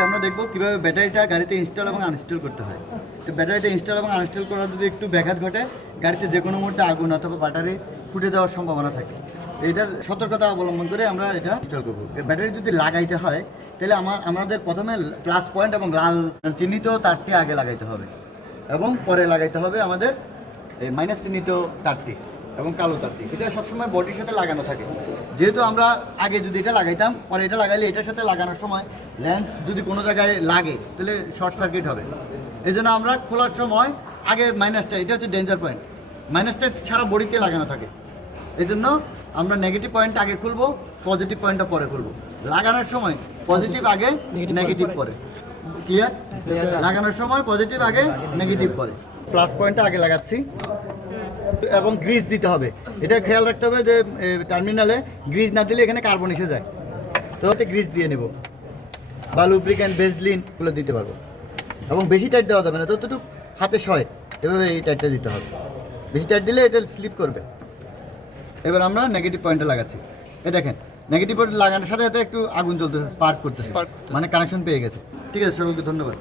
আজকে আমরা দেখবো কীভাবে ব্যাটারিটা গাড়িতে ইনস্টল এবং আনইনস্টল করতে হয়। তো ব্যাটারিটা ইনস্টল এবং আনইনস্টল করার যদি একটু ব্যাঘাত ঘটে গাড়িতে যে কোনো মুহূর্তে আগুন অথবা ব্যাটারি ফুটে যাওয়ার সম্ভাবনা থাকে। তো এটার সতর্কতা অবলম্বন করে আমরা এটা ইনস্টল করবো। ব্যাটারি যদি লাগাইতে হয় তাহলে আমাদের প্রথমে প্লাস পয়েন্ট এবং লাল চিহ্নিত তারটি আগে লাগাইতে হবে এবং পরে লাগাইতে হবে আমাদের এই মাইনাস চিহ্নিত তারটি এবং কালো তারটি। এটা সবসময় বডির সাথে লাগানো থাকে। যেহেতু আমরা আগে যদি এটা লাগাইতাম পরে এটা লাগাইলে এটার সাথে লাগানোর সময় ল্যান্স যদি কোনো জায়গায় লাগে তাহলে শর্ট সার্কিট হবে। এই জন্য আমরা খোলার সময় আগে মাইনাসটা, এটা হচ্ছে ডেঞ্জার পয়েন্ট, মাইনাসটা সারা বডিতে লাগানো থাকে। এই জন্য আমরা নেগেটিভ পয়েন্ট আগে খুলবো, পজিটিভ পয়েন্টটা পরে খুলবো। লাগানোর সময় পজিটিভ আগে, নেগেটিভ পরে। ক্লিয়ার? লাগানোর সময় পজিটিভ আগে, নেগেটিভ পরে। প্লাস পয়েন্টটা আগে লাগাচ্ছি এবং গ্রিজ দিতে হবে। এটা খেয়াল রাখতে হবে যে টার্মিনালে গ্রিজ না দিলে এখানে কার্বন এসে যায়। তো ওতে গ্রিজ দিয়ে নেব বা লুব্রিক্যান্ট বেসলিনগুলো দিতে পারবো। এবং বেশি টাইট দেওয়া যাবে না, যতটুকু হাতে সয় এভাবে এই টাইটটা দিতে হবে। বেশি টাইট দিলে এটা স্লিপ করবে। এবার আমরা নেগেটিভ পয়েন্টে লাগাচ্ছি। এই দেখেন নেগেটিভ পয়েন্ট লাগানোর সাথে সাথে একটু আগুন জ্বলতেছে, স্পার্ক করতেছে, মানে কানেকশন পেয়ে গেছে। ঠিক আছে, সকলকে ধন্যবাদ।